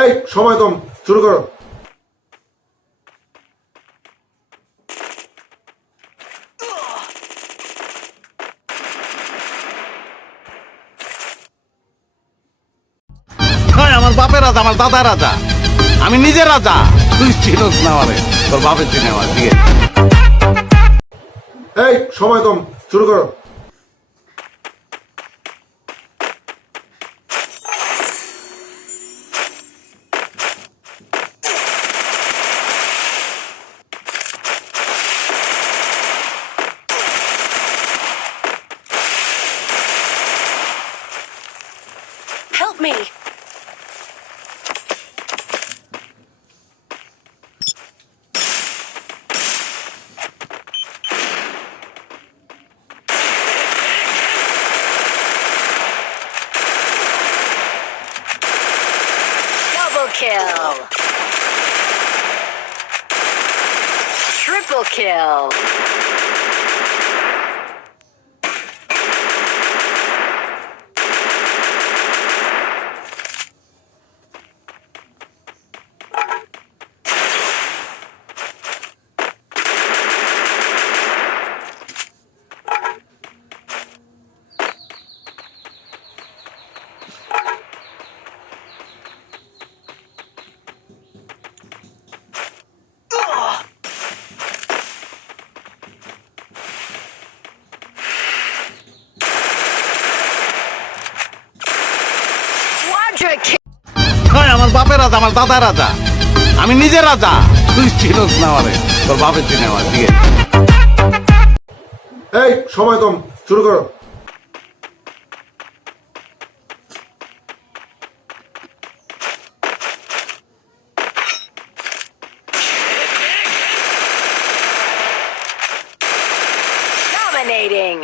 এই সময় কম, শুরু করো। আমার বাপের রাজা, আমার দাদা রাজা, আমি নিজে রাজা। তুই চিনস না আমারে, তোর বাপের চিনে আমার দিকে। এই সময় কম, শুরু করো। Help me! Double kill! Triple kill! Quadra kill! আমার বাপের রাজা, আমার দাদা রাজা, আমি নিজে রাজা। তুই চিনস না আমারে, তোর বাপের চিনে আমার দিকে। এই সময় কম, শুরু করো। Dominating!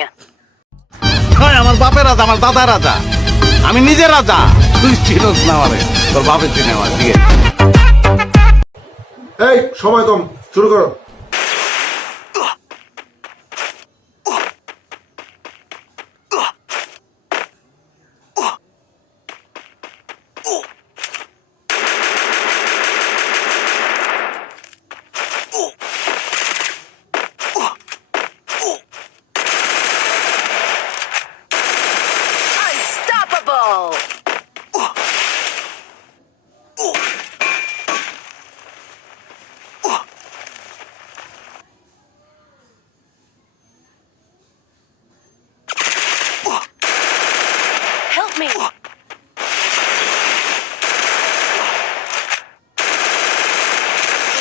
আমার বাপের রাজা, আমার দাদা রাজা, আমি নিজে রাজা। তুই চিনস না আমারে, তোর বাপের চিনে আমার দিকে। এই সময় কম, শুরু করো। Unstoppable! Help me!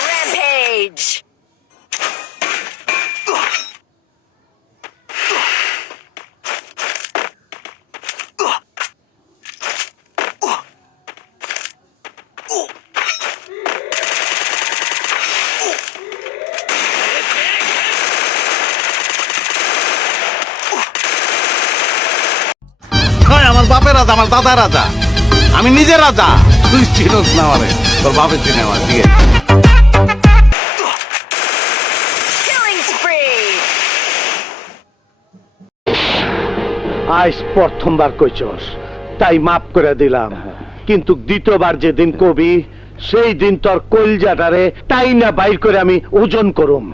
Rampage! আমার বাপের রাজা, আমার দাদা রাজা, আমি নিজে রাজা। তুই চিনস না আমারে, তোর বাপের চিনে আমার দিকে। Killing spree! আজ প্রথমবার কইছস, তাই মাফ করে দিলাম, কিন্তু দ্বিতীয়বার যেদিন কবি সেই দিন তোর কলজাটারে তাই না বাইর করে আমি ওজন করুম।